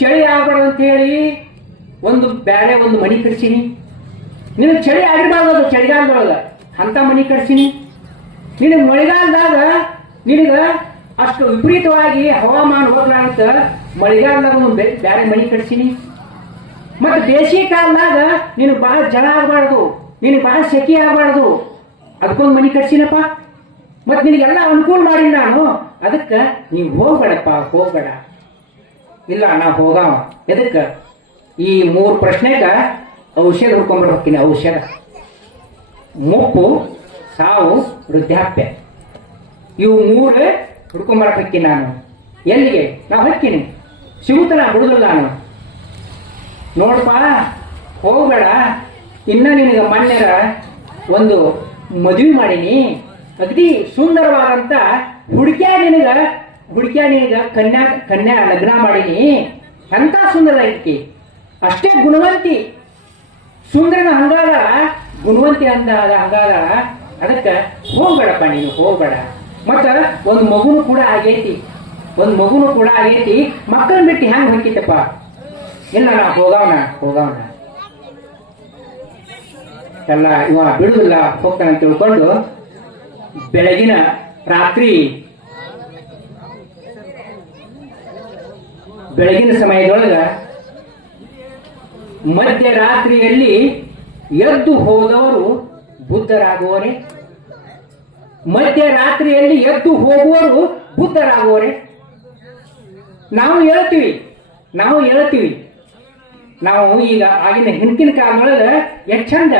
ಚಳಿ ಆಗ್ಬಾರ್ದು ಅಂತ ಹೇಳಿ ಒಂದು ಬ್ಯಾರೆ ಒಂದು ಮಣಿ ಕಟ್ಸೀನಿ. ನಿನಗೆ ಚಳಿ ಆಗಿರ್ಬಾರ್ದು ಅದು, ಚಳಿಗಾಲದೊಳಗ. ಅಂತ ಮಣಿ ಕಟ್ಸೀನಿ. ನಿನಗೆ ಮಳೆಗಾಲದಾಗ ನಿನಗ ಅಷ್ಟು ವಿಪರೀತವಾಗಿ ಹವಾಮಾನ ಹೋಗ್ಲಾಂತ ಮಳೆಗಾಲದಾಗ ಒಂದು ಬ್ಯಾರೆ ಮನಿ ಕಟ್ಸೀನಿ. ಮತ್ತೆ ಬೇಸಿಗೆ ಕಾಲದಾಗ ನೀನು ಬಹಳ ಜಲ ಆಗಬಾರ್ದು, ನಿನಗೆ ಬಹಳ ಸೆಕೆ ಆಗಬಾರ್ದು. ಅದಕ್ಕೊಂದು ಮಣಿ ಕಟ್ಸಿನಪ್ಪ. ಮತ್ತೆ ನಿನಗೆಲ್ಲ ಅನುಕೂಲ ಮಾಡಿ ನಾನು. ಅದಕ್ಕೆ ನೀವು ಹೋಗ್ಬೇಡಪ್ಪ, ಹೋಗ್ಬೇಡ. ಇಲ್ಲ, ನಾ ಹೋಗಾವ. ಎದಕ್ಕೆ? ಈ ಮೂರು ಪ್ರಶ್ನೆಗ ಔಷಧ ಹುಡ್ಕೊಂಡ್ಬಿಟ್ಟು ಹೋಗ್ತೀನಿ, ಔಷಧ. ಮುಪ್ಪು, ಸಾವು, ವೃದ್ಧಾಪ್ಯ. ಇವು ಮೂರು ಹುಡ್ಕೊಂಬರಕ್ ಹೋಗ್ತೀನಿ ನಾನು. ಎಲ್ಲಿಗೆ? ನಾ ಹೋಗ್ತೀನಿ. ಸಿಗುತ್ತಲ್ಲ ಬಿಡುದಿಲ್ಲ ನಾನು. ನೋಡಪ್ಪ ಹೋಗಬೇಡ. ಇನ್ನ ನಿನಗೆ ಮಣ್ಣರ ಒಂದು ಮದುವೆ ಮಾಡೀನಿ. ಅಗದಿ ಸುಂದರವಾದಂತ ಹುಡುಕ್ಯಾ ನಿನಗ ಹುಡುಕ್ಯಾ ಈಗ ಕನ್ಯಾ ಕನ್ಯಾ ಲಗ್ನ ಮಾಡೀನಿ. ಅಂತ ಸುಂದರ ಐತಿ. ಅಷ್ಟೇ ಗುಣವಂತಿ. ಸುಂದರನ ಹಂಗಾದ ಗುಣವಂತಿ ಅಂದ ಹಂಗಾದ ಅದಕ್ಕೆ ಹೋಗ್ಬೇಡಪ್ಪ ನೀನು, ಹೋಗ್ಬೇಡ. ಮತ್ತ ಒಂದು ಮಗುನು ಕೂಡ ಆಗೈತಿ. ಒಂದು ಮಗುನು ಕೂಡ ಆಗೈತಿ. ಮಕ್ಕಳನ್ನ ಬಿಟ್ಟು ಹ್ಯಾಂಗ ಹಂಕಿತಪ್ಪ ಇಲ್ಲ, ನಾ ಹೋಗವನ ಹೋಗವನ. ಎಲ್ಲ ಇವ ಬಿಡುದಿಲ್ಲ ಹೋಗ್ತಾನೆ ತಿಳ್ಕೊಂಡು ಬೆಳಗಿನ ರಾತ್ರಿ ಬೆಳಗಿನ ಸಮಯದೊಳಗ ಮಧ್ಯರಾತ್ರಿಯಲ್ಲಿ ಎದ್ದು ಹೋದವರು ಬುದ್ಧರಾಗುವರೆ? ಮಧ್ಯರಾತ್ರಿಯಲ್ಲಿ ಎದ್ದು ಹೋಗುವವರು ಬುದ್ಧರಾಗುವರೆ? ನಾವು ಹೇಳ್ತೀವಿ ನಾವು ಹೇಳ್ತೀವಿ. ನಾವು ಈಗ ಆಗಿನ ಹಿಂದಿನ ಕಾಲದೊಳಗೆ ಎಷ್ಟು ಚಂದ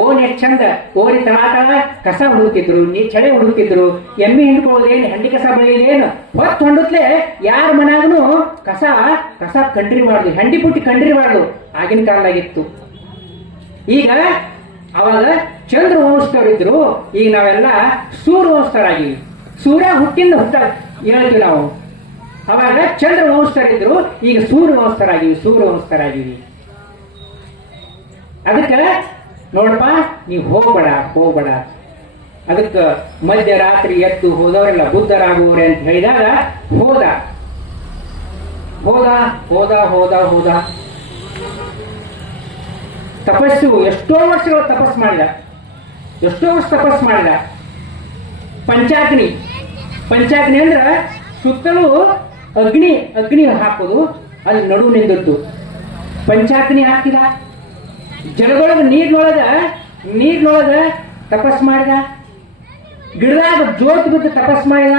ಓನ್ ಎಷ್ಟ್ ಚಂದ ಓರಿ ತಳಾತಳ ಕಸ ಹುಡುಕ್ತಿದ್ರು ನೀ ಚಳಿ ಹುಡುಕ್ತಿದ್ರು ಎಮ್ಮಿ ಹಿಂಡ್ಕೊಳ್ಳೇನು ಹೆಂಡಿ ಕಸ ಬೆಳೆಯಲೇನು ಹೊತ್ತು ಹೊಂಡುತ್ತಲೇ ಯಾರ ಮನ್ಯಾಗನು ಕಸ ಕಸ ಕಂಡ್ರಿ ಮಾಡುದು, ಹೆಂಡಿ ಪುಟ್ಟಿ ಕಂಡ್ರಿ ಮಾಡುದು. ಆಗಿನ ಕಾಲದಾಗಿತ್ತು. ಈಗ ಅವಾಗ ಚಂದ್ರ ವಂಶದವರಿದ್ರು, ಈಗ ನಾವೆಲ್ಲ ಸೂರ್ಯ ವಂಶದವರಾಗಿವಿ. ಸೂರ್ಯ ಹುಟ್ಟಿಂದ ಹುಟ್ಟ ಹೇಳ್ತೀವಿ ನಾವು. ಅವಾಗ ಚಂದ್ರ ವಂಶಸ್ಥರಿದ್ರು ಈಗ ಸೂರ್ಯ ವಂಶಸ್ಥರಾಗಿವಿ ಸೂರ್ಯ ವಂಶಸ್ಥರಾಗಿವಿ ಅದಕ್ಕೆ ನೋಡಪ್ಪ ನೀವು ಹೋಗ್ಬೇಡ ಹೋಗ್ಬೇಡ. ಅದಕ್ಕೆ ಮಧ್ಯರಾತ್ರಿ ಎದ್ದು ಹೋದವರೆಲ್ಲ ಬುದ್ಧರಾಗುವವರೇ ಅಂತ ಹೇಳಿದಾಗ ಹೋದ. ಹೋದ ಹೋದ ಹೋದ ಹೋದ. ತಪಸ್ಸು ಎಷ್ಟೋ ವರ್ಷಗಳು ತಪಸ್ ಮಾಡಿದ. ಎಷ್ಟೋ ವರ್ಷ ತಪಸ್ ಮಾಡಿದ. ಪಂಚಾಗ್ನಿ. ಪಂಚಾಗ್ನಿ ಅಂದ್ರೆ ಸುತ್ತಲೂ ಅಗ್ನಿ ಅಗ್ನಿ ಹಾಕೋದು. ಅಲ್ಲಿ ನಡು ನಿಂದದ್ದು. ಪಂಚಾಗ್ನಿ ಹಾಕಿದ. ಜಲದೊಳಗ ನೀರ್ನೊಳಗ ನೀರ್ನೊಳಗ ತಪಸ್ ಮಾಡಿದ. ಗಿಡದಾಗ ಜೋತ್ ಬಿದ್ದು ತಪಸ್ ಮಾಡಿದ.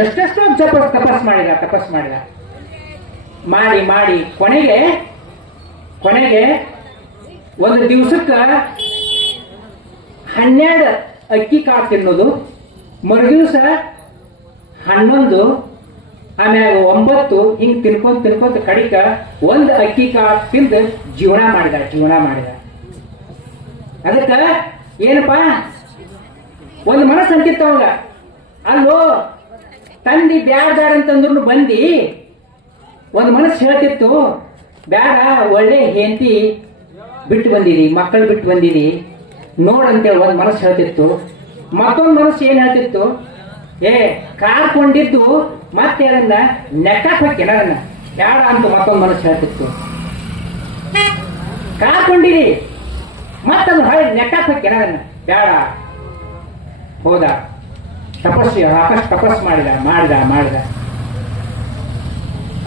ಎಷ್ಟೆಷ್ಟೋ ಜಪಸ್ ತಪಸ್ ಮಾಡಿದ ತಪಸ್ ಮಾಡಿದ. ಮಾಡಿ ಮಾಡಿ. ಕೊನೆಗೆ ಕೊನೆಗೆ ಒಂದು ದಿವಸಕ್ಕ ಹನ್ನೆರಡು ಅಕ್ಕಿ ಕಾಳು ತಿನ್ನೋದು. ಮರುದಿವಸ ಹನ್ನೊಂದು ಆಮ್ಯಾಗ ಒಂಬತ್ತು ಹಿಂಗ್ ತಿನ್ಕೊಂತ ತಿನ್ಕೊಂತ ಕಡಿಕ ಒಂದು ಅಕ್ಕಿ ಕಾಳು ತಿಂದು ಜೀವನ ಮಾಡಿದ ಜೀವನ ಮಾಡಿದ. ಅದಕ್ಕ ಏನಪ್ಪಾ? ಒಂದು ಮನಸ್ಸು ಅಂತಿತ್ತು ಅವಾಗ. ಅಲ್ಲೋ, ತಂದಿ ಬ್ಯಾಡ ಅಂತಂದ್ರು ಬಂದಿ. ಒಂದು ಮನಸ್ಸು ಹೇಳ್ತಿತ್ತು, ಬ್ಯಾಡ, ಒಳ್ಳೆ ಹೆಂಡತಿ ಬಿಟ್ಟು ಬಂದಿರಿ ಮಕ್ಕಳು ಬಿಟ್ಟು ಬಂದಿರಿ ನೋಡಂತೇಳಿ ಒಂದು ಮನಸ್ಸು ಹೇಳ್ತಿತ್ತು. ಮತ್ತೊಂದು ಮನಸ್ಸು ಏನು ಹೇಳ್ತಿತ್ತು? ಏ, ಕಾರ್ಕೊಂಡಿದ್ದು ಮತ್ತೆ ಅದನ್ನ ನೆಟ್ಟಕ್ ಹೋಗ್ಯನ ಅದನ್ನ ಬ್ಯಾಡ ಅಂತ ಮತ್ತೊಂದು ಮನಸ್ಸು ಹೇಳ್ತಿತ್ತು. ಕಾಕೊಂಡಿರಿ. ಮತ್ತೊಂದು ಹೊಳೆ ನೆಟ್ಟಕ್ ಅದನ್ನ ಬ್ಯಾಡ ಹೋದ? ತಪಸ್ಸು ಸಾಕಷ್ಟು ತಪಸ್ ಮಾಡಿದ ಮಾಡಿದ ಮಾಡಿದ.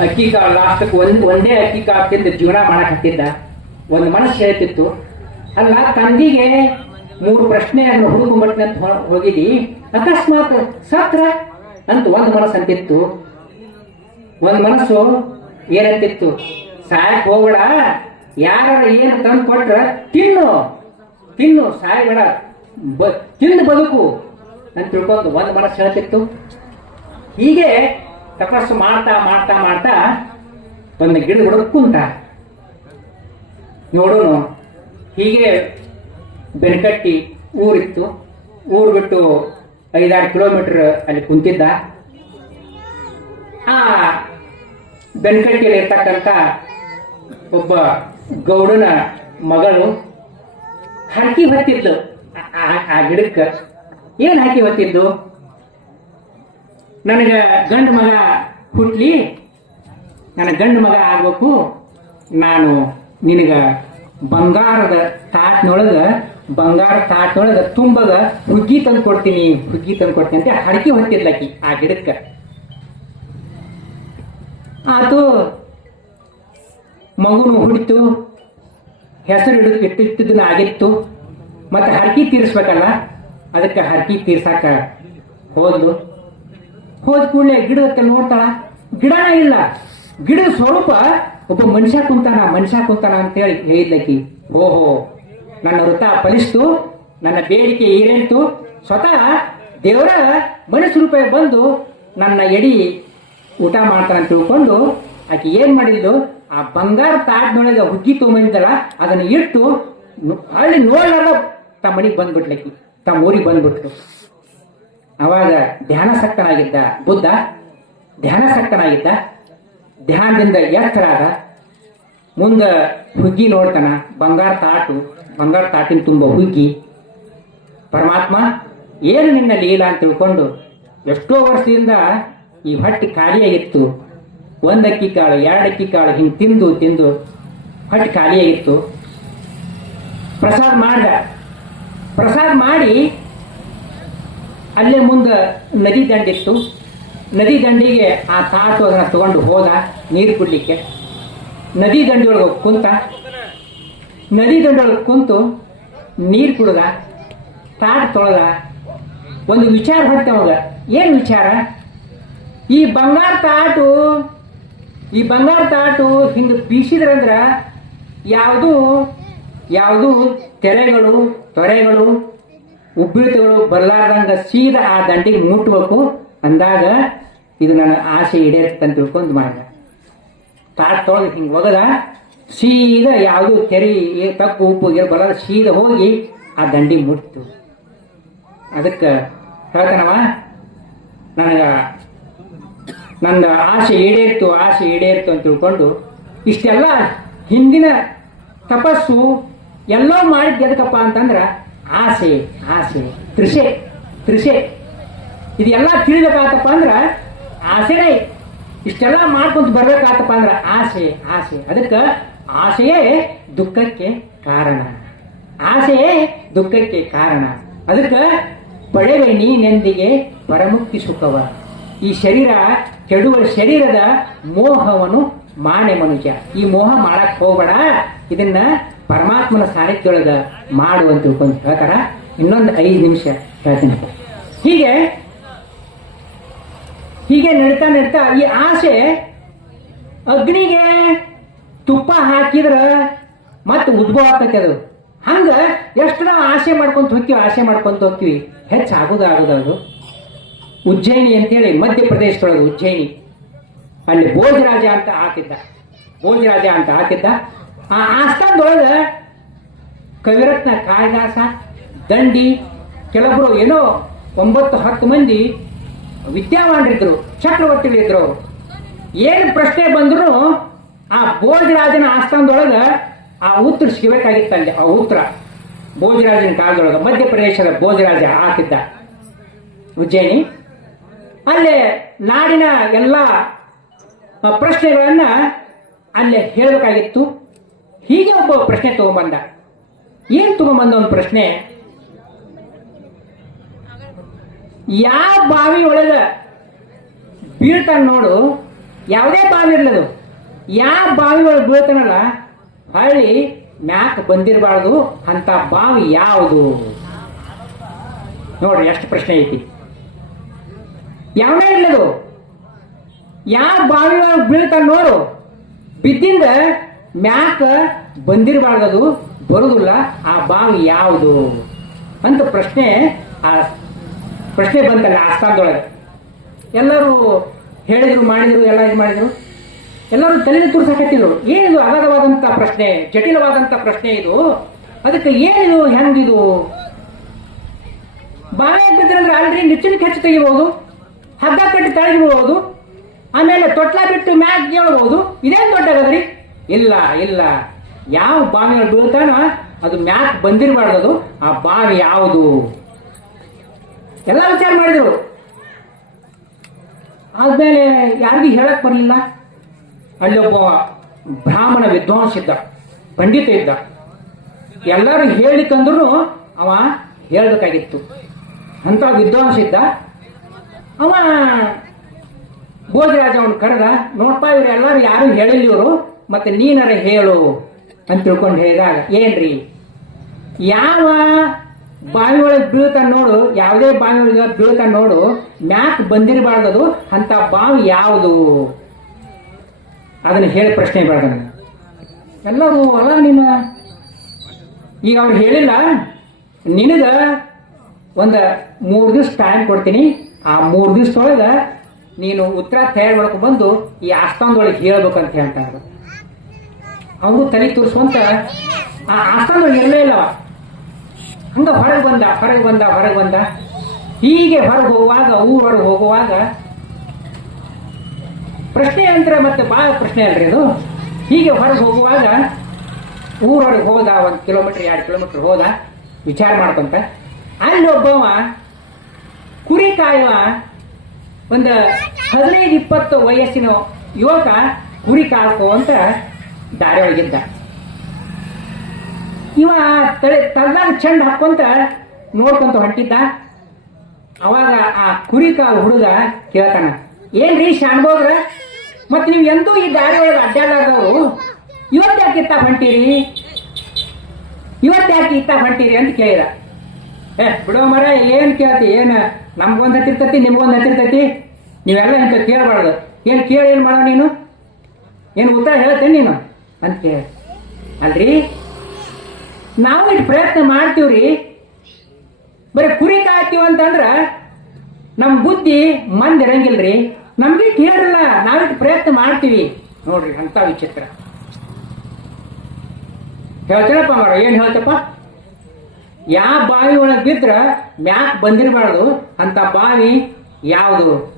ಅಕ್ಕಿ ಕಾಳು ಲಾಸ್ಟಕ್ಕೆ ಒಂದ್, ಒಂದೇ ಅಕ್ಕಿ ಕಾಳು ತಿಂದು ಜೀವನ ಮಾಡಕ್ ಹತ್ತಿದ್ದ ಒಂದು ಮನಸ್ಸು ಹೇಳ್ತಿತ್ತು. ಅಲ್ಲ ತಂದಿಗೆ ಮೂರು ಪ್ರಶ್ನೆ ಅದನ್ನು ಹುಡುಕೊಂಡ್ಬರ್ತೀನಿ ಅಂತ ಹೋಗಿದಿ. ಅಕಸ್ಮಾತ್ ಸತ್ರ ಅಂತ ಒಂದು ಮನಸ್ಸು ಅಂತಿತ್ತು. ಒಂದು ಮನಸ್ಸು ಏನಂತಿತ್ತು? ಸಾಯಕ್ ಹೋಗ್ಬೇಡ. ಯಾರ ಏನು ತಂದು ಕೊಟ್ರ ತಿನ್ನು. ತಿನ್ನು ಸಾಯ್ಬೇಡ ಬ, ತಿಂದು ಬದುಕು ಅಂತ ತಿಳ್ಕೊಂಡು ಒಂದು ಮನಸ್ಸು ಹೇಳ್ತಿತ್ತು. ಹೀಗೆ ತಪಸ್ಸು ಮಾಡ್ತಾ ಮಾಡ್ತಾ ಮಾಡ್ತಾ ಒಂದು ಗಿಡ ಹುಡುಗ ಕುಂತ. ನೋಡೋನು, ಹೀಗೆ ಬೆನಕಟ್ಟಿ ಊರಿತ್ತು. ಊರು ಬಿಟ್ಟು ಐದಾರು ಕಿಲೋಮೀಟರ್ ಅಲ್ಲಿ ಕುಂತಿದ್ದ. ಆ ಬೆನ್ಕಟ್ಟಿಯಲ್ಲಿ ಇರ್ತಕ್ಕಂಥ ಒಬ್ಬ ಗೌಡನ ಮಗಳು ಹಕ್ಕಿ ಹೊತ್ತಿದ್ಲು. ಆ- ಗಿಡಕ್ಕೆ. ಏನ್ ಹಾಕಿ ಹೊತ್ತಿದ್ದು? ನನಗ ಗಂಡ ಮಗ ಹುಟ್ಲಿ. ನನ್ನ ಗಂಡು ಮಗ ಆಗ್ಬೇಕು. ನಾನು ನಿನಗ ಬಂಗಾರದ ತಾಟ್ನೊಳಗ ಬಂಗಾರ ತಾಟೊಳಗ ತುಂಬಗ ಹುಗ್ಗಿ ತಂದು ಕೊಡ್ತೀನಿ, ಹುಗ್ಗಿ ತಂದು ಕೊಡ್ತೀನಿ ಅಂತ ಹಡಕಿ ಹೊತ್ತಿದ್ಲಕ್ಕಿ ಆ ಗಿಡಕ್ಕೆ. ಆತು ಮಗುನು ಹುಡಿತು, ಹೆಸರು ಹಿಡಿದು ಇಟ್ಟಿದ್ದನ್ನ ಆಗಿತ್ತು. ಮತ್ತೆ ಹರಕಿ ತೀರಿಸ್ಬೇಕಲ್ಲ, ಅದಕ್ಕೆ ಹರಕಿ ತೀರ್ಸಾಕ ಹೋದ್ಲು. ಹೋದ ಕೂಡಲೇ ಹತ್ರ ನೋಡ್ತಾಳ, ಗಿಡನ ಇಲ್ಲ. ಗಿಡದ ಸ್ವರೂಪ ಒಬ್ಬ ಮನುಷ್ಯ ಕುಂತಾನ ಮನುಷ್ಯ ಕುಂತಾನ ಅಂತೇಳಿ ಹೇಳಿದ್ಲಕ್ಕಿ ಓಹೋ. ನನ್ನ ವೃತ್ತ ಫಲಿಸ್ತು, ನನ್ನ ಬೇಡಿಕೆ ಈರೇಳ್ತು ಸ್ವತಃ ದೇವರ ಮನಸ್ಸು ರೂಪ ಬಂದು ನನ್ನ ಎಡಿ ಊಟ ಮಾಡ್ತಾನೆ ತಿಳ್ಕೊಂಡು ಆಕೆ ಏನು ಮಾಡಿದ್ಲು? ಆ ಬಂಗಾರ ತಾಟ್ನೊಳಗೆ ಹುಗ್ಗಿ ತೊಗೊಂಡಿದ್ದಲ್ಲ ಅದನ್ನು ಇಟ್ಟು ಹಳ್ಳಿ ನೋಡ್ಲಾರ್ದ ತಮ್ಮ ಮನೆಗೆ ಬಂದ್ಬಿಟ್ಲಕ್ಕಿ ತಮ್ಮ ಊರಿಗೆ ಬಂದ್ಬಿಟ್ಲು. ಅವಾಗ ಧ್ಯಾನಾಸಕ್ತನಾಗಿದ್ದ ಬುದ್ಧ ಧ್ಯಾನಾಸಕ್ತನಾಗಿದ್ದ ಧ್ಯಾನದಿಂದ ಎತ್ತರಾದ, ಮುಂದೆ ಹುಗ್ಗಿ ನೋಡ್ತಾನ, ಬಂಗಾರ ತಾಟು. ಬಂಗಾರ ತಾಟಿನ ತುಂಬ ಹುಗ್ಗಿ ಪರಮಾತ್ಮ, ಏನು ನಿನ್ನ ಲೀಲಾ ಅಂತ ತಿಳ್ಕೊಂಡು ಎಷ್ಟೋ ವರ್ಷದಿಂದ ಈ ಹೊಟ್ಟೆ ಖಾಲಿಯಾಗಿತ್ತು. ಒಂದಕ್ಕಿ ಕಾಳು ಎರಡು ಅಕ್ಕಿ ಕಾಳು ಹಿಂಗೆ ತಿಂದು ತಿಂದು ಹೊಟ್ಟೆ ಖಾಲಿಯಾಗಿತ್ತು. ಪ್ರಸಾದ ಮಾಡ್ದ. ಪ್ರಸಾದ ಮಾಡಿ ಅಲ್ಲೇ ಮುಂದೆ ನದಿ ದಂಡಿತ್ತು. ನದಿ ದಂಡಿಗೆ ಆ ತಾಟು ಅದನ್ನು ತಗೊಂಡು ಹೋದ ನೀರು ಕುಡ್ಲಿಕ್ಕೆ. ನದಿ ದಂಡಿಯೊಳಗೆ ಕುಂತ ನದಿ ದಂಡೊಳಗೆ ಕುಂತು ನೀರು ಕುಡ್ದ ತಾಟ್ ತೊಳೆದ, ಒಂದು ವಿಚಾರ ಅವಾಗ. ಏನು ವಿಚಾರ? ಈ ಬಂಗಾರ ತಾಟು, ಈ ಬಂಗಾರ ತಾಟು ಹಿಂಗೆ ಬೀಸಿದ್ರಂದ್ರ ಯಾವುದು ಯಾವುದು ತೆರೆಗಳು, ತೊರೆಗಳು, ಉಬ್ಬಿಳಿತಗಳು ಬರಲಾರ್ದಂಗ ಸೀದಾ ಆ ದಂಡಿಗೆ ಮುಟ್ಬೇಕು ಅಂದಾಗ ಇದು ನನ್ನ ಆಸೆ ಈಡೇರ್ತಂತ ತಿಳ್ಕೊಂಡು ಮಾಡಿದೆ. ತಾಟ್ ತೊಳೆದು ಹಿಂಗೆ ಒಗದ ಸೀದಾ ಯಾವುದು ತೆರಿ ತಪ್ಪು ಉಪ್ಪು ಇರಬಲ್ಲ ಸೀದಾ ಹೋಗಿ ಆ ದಂಡಿ ಮುಟ್ತು. ಅದಕ್ಕೆ ಹೇಳ್ತಾನವ, ನನಗ ನನ್ನ ಆಸೆ ಈಡೇರ್ತು ಆಸೆ ಈಡೇರ್ತು ಅಂತ ತಿಳ್ಕೊಂಡು ಇಷ್ಟೆಲ್ಲ ಹಿಂದಿನ ತಪಸ್ಸು ಎಲ್ಲೋ ಮಾಡಿದ್ದು ಎದಕ್ಕಪ್ಪ ಅಂತಂದ್ರ ಆಸೆ ಆಸೆ ತೃಷೆ ತೃಷೆ ಇದೆಲ್ಲ ತಿಳಿಬೇಕಾತಪ್ಪ ಅಂದ್ರ ಆಸೆನೇ ಇಷ್ಟೆಲ್ಲ ಮಾಡ್ಕೊಂತ ಬರ್ಬೇಕಾತಪ್ಪ ಅಂದ್ರ ಆಸೆ ಆಸೆ. ಅದಕ್ಕೆ ಆಸೆಯೇ ದುಃಖಕ್ಕೆ ಕಾರಣ. ಆಸೆಯೇ ದುಃಖಕ್ಕೆ ಕಾರಣ. ಅದಕ್ಕೆ ಪಡೆವೆ ನೀನೆಂದಿಗೆ ಪರಮುಕ್ತಿ ಸುಖವ. ಈ ಶರೀರ ಕೆಡುವ ಶರೀರದ ಮೋಹವನ್ನು ಮಾನೆ ಮನುಷ್ಯ. ಈ ಮೋಹ ಮಾಡಕ್ ಹೋಗಬೇಡ. ಇದನ್ನ ಪರಮಾತ್ಮನ ಸಾಹಿತ್ಯೊಳಗ ಮಾಡು ಅಂತ ತಿಳ್ಕೊಂಡು ಇನ್ನೊಂದು ಐದು ನಿಮಿಷ ಹೇಳ್ತೀನಿ. ಹೀಗೆ ಹೀಗೆ ನಡೀತಾ ನಡೀತಾ ಈ ಆಸೆ ಅಗ್ನಿಗೆ ಹಾಕಿದ್ರ ಮತ್ತೆ ಉದ್ಭವ ಆಗ್ತೈತಿ ಅದು. ಹಂಗ ಎಷ್ಟು ನಾವು ಆಸೆ ಮಾಡ್ಕೊಂತ ಹೋಗ್ತೀವಿ ಆಸೆ ಮಾಡ್ಕೊಂತ ಹೋಗ್ತೀವಿ ಹೆಚ್ಚು ಆಗುದ ಅದು. ಉಜ್ಜಯಿನಿ ಅಂತೇಳಿ ಮಧ್ಯಪ್ರದೇಶದೊಳಗೆ ಉಜ್ಜಯಿನಿ. ಅಲ್ಲಿ ಭೋಜರಾಜ ಅಂತ ಹಾಕಿದ್ದ. ಭೋಜರಾಜ ಅಂತ ಹಾಕಿದ್ದ. ಆ ಆಸ್ಥಾನದೊಳಗೆ ಕವಿರತ್ನ ಕಾಳಿದಾಸ, ದಂಡಿ, ಕೆಲವರು ಏನೋ ಒಂಬತ್ತು ಹತ್ತು ಮಂದಿ ವಿದ್ಯಾವಾನರಿದ್ರು, ಚಕ್ರವರ್ತಿಗಳಿದ್ರು. ಏನು ಪ್ರಶ್ನೆ ಬಂದ್ರು ಆ ಭೋಜರಾಜನ ಆಸ್ಥಾನದೊಳಗ ಆ ಉತ್ತರ ಸಿಗಬೇಕಾಗಿತ್ತು ಅಲ್ಲಿ, ಆ ಉತ್ತರ ಭೋಜರಾಜನ ಕಾಲದೊಳಗ ಮಧ್ಯಪ್ರದೇಶದ ಭೋಜರಾಜ ಹಾಕಿದ್ದ ಉಜ್ಜಯಿನಿ. ಅಲ್ಲೇ ನಾಡಿನ ಎಲ್ಲ ಪ್ರಶ್ನೆಗಳನ್ನು ಪ್ರಶ್ನೆಗಳನ್ನ ಅಲ್ಲೇ ಹೇಳಬೇಕಾಗಿತ್ತು. ಹೀಗೆ ಒಬ್ಬ ಪ್ರಶ್ನೆ ತಗೊಂಬಂದ. ಏನ್ ತಗೊಂಬಂದ ಒಂದು ಪ್ರಶ್ನೆ? ಯಾವ ಬಾವಿ ಒಳಗ ಬೀಳ್ತಾನ ನೋಡು, ಯಾವುದೇ ಬಾವಿ ಇರ್ಲದು. ಯಾವ ಬಾವಿ ಒಳಗೆ ಬೀಳ್ತಾನಲ್ಲ, ಹಳ್ಳಿ ಮ್ಯಾಕ್ ಬಂದಿರಬಾರ್ದು, ಅಂತ ಬಾವಿ ಯಾವುದು? ನೋಡ್ರಿ, ಎಷ್ಟು ಪ್ರಶ್ನೆ ಐತಿ. ಯಾವನೇ ಇರ್ಲದು ಯಾವ ಬಾವಿ ಒಳಗೆ ಬೀಳ್ತಾನ ನೋಡು. ಬಿದ್ದಿಂದ ಮ್ಯಾಕ ಬಂದಿರಬಾರ್ದದು ಬರುದಿಲ್ಲ, ಆ ಬಾವಿ ಯಾವುದು? ಅಂತ ಪ್ರಶ್ನೆ, ಆ ಪ್ರಶ್ನೆ ಬಂತಲ್ಲ ಸ್ಥಾನದೊಳಗೆ. ಎಲ್ಲರೂ ಹೇಳಿದ್ರು, ಮಾಡಿದ್ರು, ಎಲ್ಲ ಇದು ಮಾಡಿದ್ರು? ಎಲ್ಲರೂ ತಲೆ ತುರ್ಸಾಕತ್ತಿದ್ರು ಏನಿದು ಅಗಾಧವಾದಂಥ ಪ್ರಶ್ನೆ ಜಟಿಲವಾದಂಥ ಪ್ರಶ್ನೆ ಇದು? ಅದಕ್ಕೆ ಏನಿದು, ಹೆಂಗಿದು? ಬಾಳೆ ಬಿದ್ದಿರಂದ್ರೆ ಅಲ್ರಿ ನಿಚ್ಚನಕ್ಕೆ ಹೆಚ್ಚು ತೆಗಿಬಹುದು ಹಗ್ಗ ಕಟ್ಟಿ ತೆಳಗಿಬಹುದು ಆಮೇಲೆ ತೊಟ್ಲ ಬಿಟ್ಟು ಮ್ಯಾಗ್ ಹೇಳ್ಬಹುದು ಇದೇನು ದೊಡ್ಡಗದ್ರಿ ಇಲ್ಲ ಇಲ್ಲ. ಯಾವ ಬಾವಿಗಳು ಬೀಳ್ತಾನ ಅದು ಮ್ಯಾಕ್ ಬಂದಿರಬಾರ್ದು ಆ ಬಾವಿ ಯಾವುದು? ಎಲ್ಲ ವಿಚಾರ ಮಾಡಿದ್ರು. ಆದ್ಮೇಲೆ ಯಾರಿಗೂ ಹೇಳಕ್ ಬರಲಿಲ್ಲ. ಅಲ್ಲಿ ಒಬ್ಬ ಬ್ರಾಹ್ಮಣ ವಿದ್ವಾಂಸ ಇದ್ದ, ಪಂಡಿತ ಇದ್ದ. ಎಲ್ಲರೂ ಹೇಳಿಕಂದ್ರು ಅವ ಹೇಳಬೇಕಾಗಿತ್ತು. ಅಂತ ವಿದ್ವಾಂಸ ಇದ್ದ. ಅವ ಭೋಜರಾಜ ಅವನು ಕರೆದ ನೋಡ್ತಾ ಇವ್ರು ಎಲ್ಲರೂ ಯಾರು ಹೇಳಿಲ್ಲ ಇವರು ಮತ್ತೆ ನೀನರ ಹೇಳು ಅಂತ ತಿಳ್ಕೊಂಡು ಹೇಳಿದಾಗ, ಏನ್ರಿ? ಯಾವ ಬಾವಿ ಒಳಗೆ ನೋಡು, ಯಾವುದೇ ಬಾವಿ ಒಳಗೆ ಬೀಳ್ತಾನ ನೋಡು, ಮ್ಯಾಕ್ ಬಂದಿರಬಾರ್ದದು ಅಂತ ಬಾವಿ ಯಾವುದು? ಅದನ್ನ ಹೇಳಿ ಪ್ರಶ್ನೆ ಬೇಡ. ಎಲ್ಲರೂ ಅಲ್ಲ ನೀನು? ಈಗ ಅವ್ರು ಹೇಳಿಲ್ಲ, ನಿನಗ ಒಂದು ಮೂರು ದಿವಸ ಟೈಮ್ ಕೊಡ್ತೀನಿ. ಆ ಮೂರು ದಿವ್ಸದೊಳಗೆ ನೀನು ಉತ್ತರ ತಯಾರಿ ಮಾಡ್ಕೊಂಡು ಬಂದು ಈ ಆಸ್ಥಾನದೊಳಗೆ ಹೇಳ್ಬೇಕಂತ ಹೇಳ್ತಾರೆ ಅವನು ತಲೆ ತೋರಿಸುವಂತ ಆ ಆಸ್ಥಾನದೊಳಗೆ ಇರಲೇ ಇಲ್ಲ ಹಂಗ ಹೊರಗೆ ಬಂದ ಹೊರಗೆ ಬಂದ ಹೊರಗೆ ಬಂದ. ಹೀಗೆ ಹೊರಗೆ ಹೋಗುವಾಗ ಊರು ಹೊರಗೆ ಹೋಗುವಾಗ ಪ್ರಶ್ನೆ ಅಂದ್ರೆ ಮತ್ತೆ ಭಾಳ ಪ್ರಶ್ನೆ ಅಲ್ರಿ ಅದು. ಹೀಗೆ ಹೊರಗೆ ಹೋಗುವಾಗ, ಊರೊಳಗೆ ಹೋದ ಒಂದು ಕಿಲೋಮೀಟರ್ ಎರಡು ಕಿಲೋಮೀಟರ್ ಹೋದ, ವಿಚಾರ ಮಾಡ್ಕೊಂತ, ಅಲ್ಲಿ ಒಬ್ಬವ ಕುರಿ ಕಾಯುವ ಒಂದು ಹದಿನೈದು, ಇಪ್ಪತ್ತು ವಯಸ್ಸಿನ ಯುವಕ ಕುರಿ ಕಾಲ್ಕೋ ಅಂತ ದಾರಿ ಒಳಗಿದ್ದ ಇವ ತಲೆ ತಲೆದಾಗ ಚೆಂಡ್ ಹಾಕೊಂತ ನೋಡ್ಕೊಂತ ಹೊಂಟಿದ್ದ. ಅವಾಗ ಆ ಕುರಿ ಕಾಲು ಹುಡುಗ ಕೇಳ್ತಾನ, ಏನ್ರಿ ಶಾಣ್ಬೋಗ್ರ ಮತ್ ನೀವು ಎಂದೂ ಈ ದಾರಿ ಒಳಗೆ ಅಡ್ಡಾಡಾದವರು ಇವತ್ತು ಯಾಕೆ ಇತ್ತ ಹೊಂಟೀರಿ? ಇವತ್ತು ಯಾಕೆ ಇತ್ತ ಹೊಂಟೀರಿ ಅಂತ ಕೇಳಿದ. ಏ, ಬಿಡೋ ಮರ, ಏನು ಕೇಳ್ತಿ? ಏನು ನಮ್ಗೊಂದ್ ಹತ್ತಿರ್ತೈತಿ ನಿಮ್ಗೊಂದ್ ಹತ್ತಿರ್ತೈತಿ ನೀವೆಲ್ಲ ಎಂತ ಕೇಳಬಾರ್ದು. ಏನು ಕೇಳಿ, ಏನು ಮಾಡೋ ನೀನು? ಏನು ಉತ್ತರ ಹೇಳ್ತೇನೆ ನೀನು? ಅಂತ ಕೇಳ ಅಲ್ರಿ? ನಾವು ಇಟ್ಟು ಪ್ರಯತ್ನ ಮಾಡ್ತೀವ್ರಿ. ಬರೀ ಕುರಿ ಕಾಯ್ತೀವಿ ಅಂತಂದ್ರೆ ನಮ್ಮ ಬುದ್ಧಿ ಮಂದಿರಂಗಿಲ್ಲ ಇರಂಗಿಲ್ರಿ. ನಮ್ಗೆ ಕೇಳಲ್ಲ ನಾವಿಟ್ಟು ಪ್ರಯತ್ನ ಮಾಡ್ತೀವಿ. ನೋಡ್ರಿ ಅಂತ ವಿಚಿತ್ರ. ಹೇಳ್ತೇನಪ್ಪ ಮಾರ ಏನ್ ಹೇಳ್ತಪ್ಪ ಯಾವ ಬಾವಿ ಒಳಗೆ ಬಿದ್ರ ಮ್ಯಾಕ್ ಬಂದಿರಬಾರ್ದು ಅಂತ ಬಾವಿ ಯಾವುದು?